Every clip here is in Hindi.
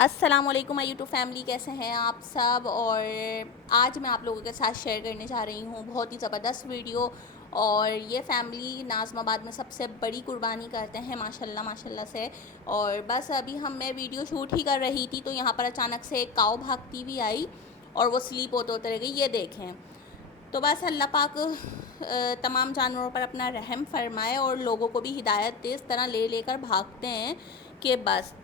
अस्सलामुअलैकुम माय यूट्यूब फैमिली, कैसे हैं आप सब। और आज मैं आप लोगों के साथ शेयर करने जा रही हूँ बहुत ही ज़बरदस्त वीडियो। और ये फैमिली नाज़माबाद में सबसे बड़ी कुर्बानी करते हैं माशाल्लाह माशाल्लाह से। और बस अभी मैं वीडियो शूट ही कर रही थी तो यहाँ पर अचानक से एक काऊ भागती हुई आई और वो स्लीप होते होते रह गई। ये देखें, तो बस अल्लाह पाक तमाम जानवरों पर अपना रहम फरमाए और लोगों को भी हिदायत दे। इस तरह ले लेकर भागते हैं कि बस।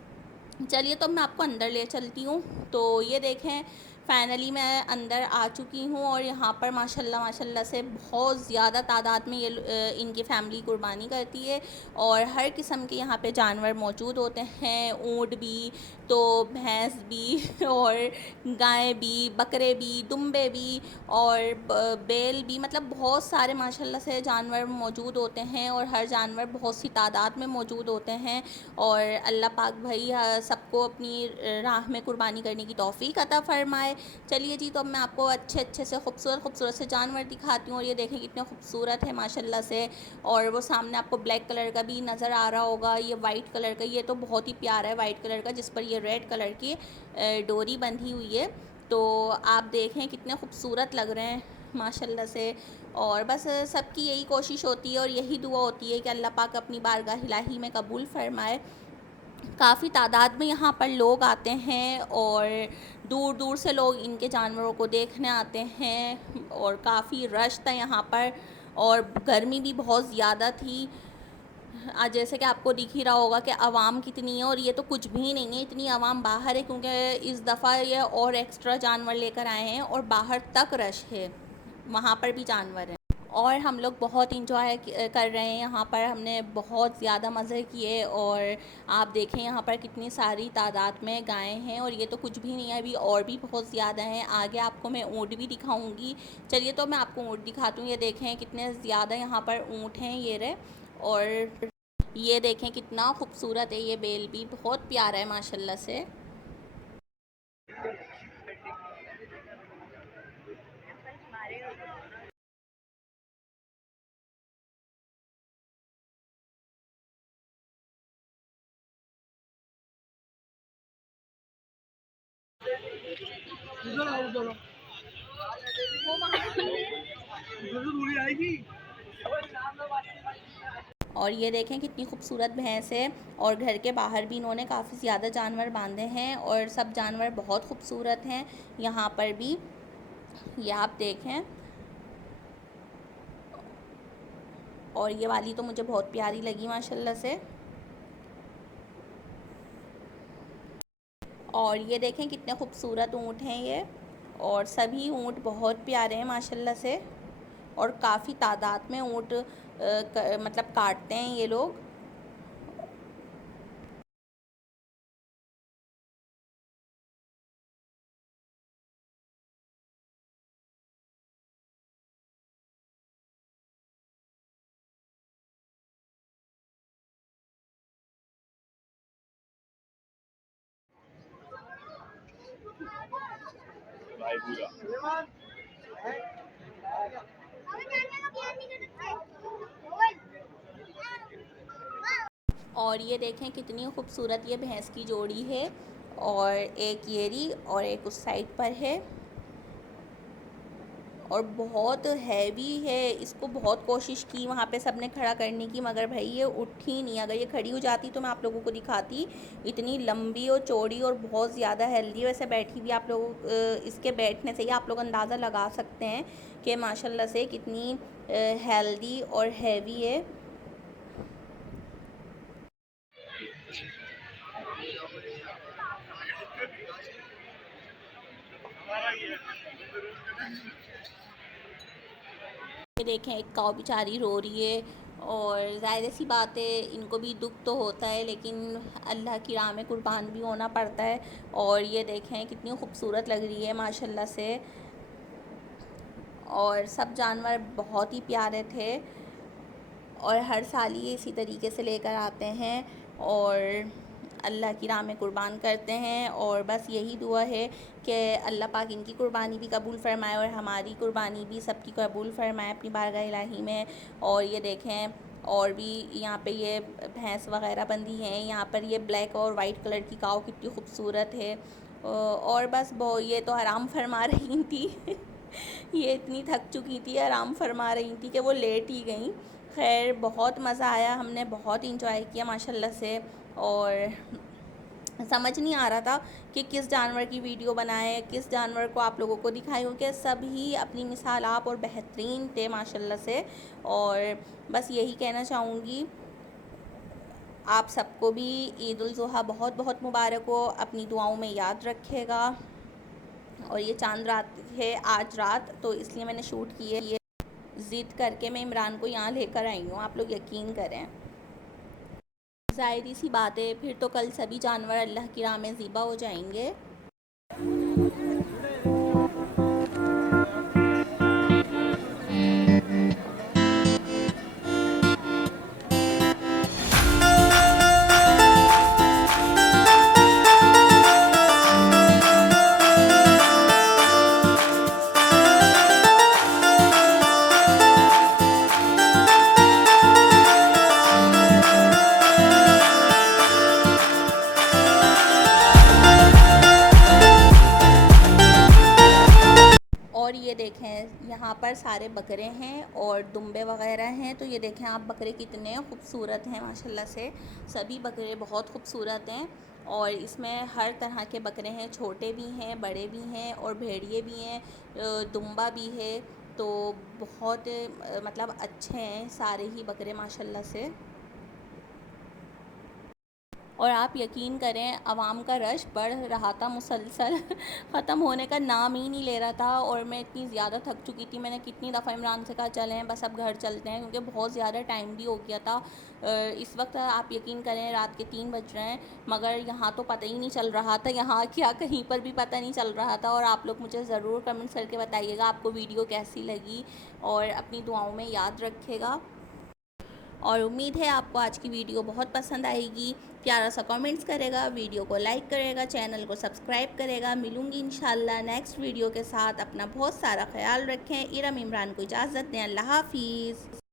चलिए, तो मैं आपको अंदर ले चलती हूँ। तो ये देखें, फ़ाइनली मैं अंदर आ चुकी हूँ और यहाँ पर माशाल्लाह माशाल्लाह से बहुत ज़्यादा तादाद में इनकी फ़ैमिली कुर्बानी करती है। और हर किस्म के यहाँ पे जानवर मौजूद होते हैं, ऊँट भी, तो भैंस भी और गाय भी, बकरे भी, दुम्बे भी और बैल भी, मतलब बहुत सारे माशाल्लाह से जानवर मौजूद होते हैं। और हर जानवर बहुत सी तादाद में मौजूद होते हैं। और अल्लाह पाक भाई सबको अपनी राह में कुर्बानी करने की तौफ़ीक अता फ़रमाए। चलिए जी, तो अब मैं आपको अच्छे अच्छे से खूबसूरत से जानवर दिखाती हूँ। और ये देखें कितने खूबसूरत है माशाल्लाह से। और वो सामने आपको ब्लैक कलर का भी नज़र आ रहा होगा, ये वाइट कलर का, ये तो बहुत ही प्यारा है वाइट कलर का, जिस पर ये रेड कलर की डोरी बंधी हुई है। तो आप देखें कितने खूबसूरत लग रहे हैं माशाल्लाह से। और बस सबकी यही कोशिश होती है और यही दुआ होती है कि अल्लाह पाक अपनी बारगाह इलाही में कबूल फ़रमाए। काफ़ी तादाद में यहाँ पर लोग आते हैं और दूर दूर से लोग इनके जानवरों को देखने आते हैं। और काफ़ी रश था यहाँ पर और गर्मी भी बहुत ज़्यादा थी। आज जैसे कि आपको दिख ही रहा होगा कि आवाम कितनी है, और ये तो कुछ भी नहीं है, इतनी आवाम बाहर है क्योंकि इस दफ़ा ये और एक्स्ट्रा जानवर लेकर आए हैं और बाहर तक रश है, वहाँ पर भी जानवर हैं। और हम लोग बहुत इंजॉय कर रहे हैं यहाँ पर, हमने बहुत ज़्यादा मज़े किए। और आप देखें यहाँ पर कितनी सारी तादाद में गायें हैं, और ये तो कुछ भी नहीं है, अभी और भी बहुत ज़्यादा हैं। आगे आपको मैं ऊँट भी दिखाऊंगी। चलिए, तो मैं आपको ऊँट दिखाती हूँ। ये देखें कितने ज़्यादा यहाँ पर ऊँट हैं, ये रहे। और ये देखें कितना खूबसूरत है, ये बेल भी बहुत प्यारा है माशाल्लाह से। और ये देखें कितनी खूबसूरत भैंस है। और घर के बाहर भी इन्होंने काफ़ी ज़्यादा जानवर बांधे हैं और सब जानवर बहुत खूबसूरत हैं यहाँ पर भी, ये आप देखें। और ये वाली तो मुझे बहुत प्यारी लगी माशाल्लाह से। और ये देखें कितने खूबसूरत ऊँट हैं ये। और सभी ऊँट बहुत प्यारे हैं माशाल्लाह से। और काफ़ी तादाद में ऊँट मतलब काटते हैं ये लोग। और ये देखें कितनी खूबसूरत ये भैंस की जोड़ी है। और एक ये रही और एक उस साइड पर है। और बहुत हैवी है, इसको बहुत कोशिश की वहाँ पे सबने खड़ा करने की, मगर भाई ये उठी नहीं। अगर ये खड़ी हो जाती तो मैं आप लोगों को दिखाती। इतनी लंबी और चौड़ी और बहुत ज़्यादा हेल्दी, वैसे बैठी भी आप लोग इसके बैठने से ही आप लोग अंदाज़ा लगा सकते हैं कि माशाल्लाह से कितनी हेल्दी और हैवी है। ये देखें, एक काऊ बेचारी रो रही है। और ज़ाहिर सी बात है, इनको भी दुख तो होता है, लेकिन अल्लाह की राह में कुर्बान भी होना पड़ता है। और ये देखें कितनी खूबसूरत लग रही है माशाल्लाह से। और सब जानवर बहुत ही प्यारे थे। और हर साल ये इसी तरीके से लेकर आते हैं और अल्लाह की राह में कुर्बान करते हैं। और बस यही दुआ है कि अल्लाह पाक इनकी कुर्बानी भी कबूल फ़रमाए और हमारी कुर्बानी भी सबकी कबूल फ़रमाए अपनी बारगाह इलाही में। और ये देखें, और भी यहाँ पे ये भैंस वगैरह बंधी हैं। यहाँ पर ये ब्लैक और वाइट कलर की काऊ कितनी खूबसूरत है। और बस वो ये तो आराम फरमा रही थी ये इतनी थक चुकी थी, आराम फरमा रही थी कि वो लेट ही गई। खैर बहुत मज़ा आया, हमने बहुत इंजॉय किया माशाल्लाह से। और समझ नहीं आ रहा था कि किस जानवर की वीडियो बनाए, किस जानवर को आप लोगों को दिखाएं, क्योंकि सभी अपनी मिसाल आप और बेहतरीन थे माशाल्लाह से। और बस यही कहना चाहूँगी, आप सबको भी ईद उल ज़ुहा बहुत बहुत मुबारक हो, अपनी दुआओं में याद रखिएगा। और ये चांद रात है आज रात, तो इसलिए मैंने शूट की है। ये ज़िद करके मैं इमरान को यहाँ लेकर आई हूँ, आप लोग यकीन करें। ज़ाहिर सी बात है, फिर तो कल सभी जानवर अल्लाह की राह में ज़िबा हो जाएंगे। और ये देखें यहाँ पर सारे बकरे हैं और दुम्बे वगैरह हैं। तो ये देखें आप, बकरे कितने खूबसूरत हैं माशाल्लाह से। सभी बकरे बहुत खूबसूरत हैं और इसमें हर तरह के बकरे हैं, छोटे भी हैं, बड़े भी हैं और भेड़िए भी हैं, दुम्बा भी है। तो बहुत मतलब अच्छे हैं सारे ही बकरे माशाल्लाह से। और आप यकीन करें, आवाम का रश बढ़ रहा था मुसलसल ख़त्म होने का नाम ही नहीं ले रहा था। और मैं इतनी ज़्यादा थक चुकी थी, मैंने कितनी दफ़ा इमरान से कहा चलें बस अब घर चलते हैं, क्योंकि बहुत ज़्यादा टाइम भी हो गया था। इस वक्त आप यकीन करें रात के 3 बज रहे हैं, मगर यहाँ तो पता ही नहीं चल रहा था, यहाँ क्या कहीं पर भी पता नहीं चल रहा था। और आप लोग मुझे ज़रूर कमेंट्स करके बताइएगा आपको वीडियो कैसी लगी, और अपनी दुआओं में याद रखिएगा। और उम्मीद है आपको आज की वीडियो बहुत पसंद आएगी। प्यारा सा कमेंट्स करेगा, वीडियो को लाइक करेगा, चैनल को सब्सक्राइब करेगा। मिलूँगी इंशाल्लाह नेक्स्ट वीडियो के साथ। अपना बहुत सारा ख्याल रखें। इरम इमरान को इजाज़त दें। अल्लाह हाफिज़।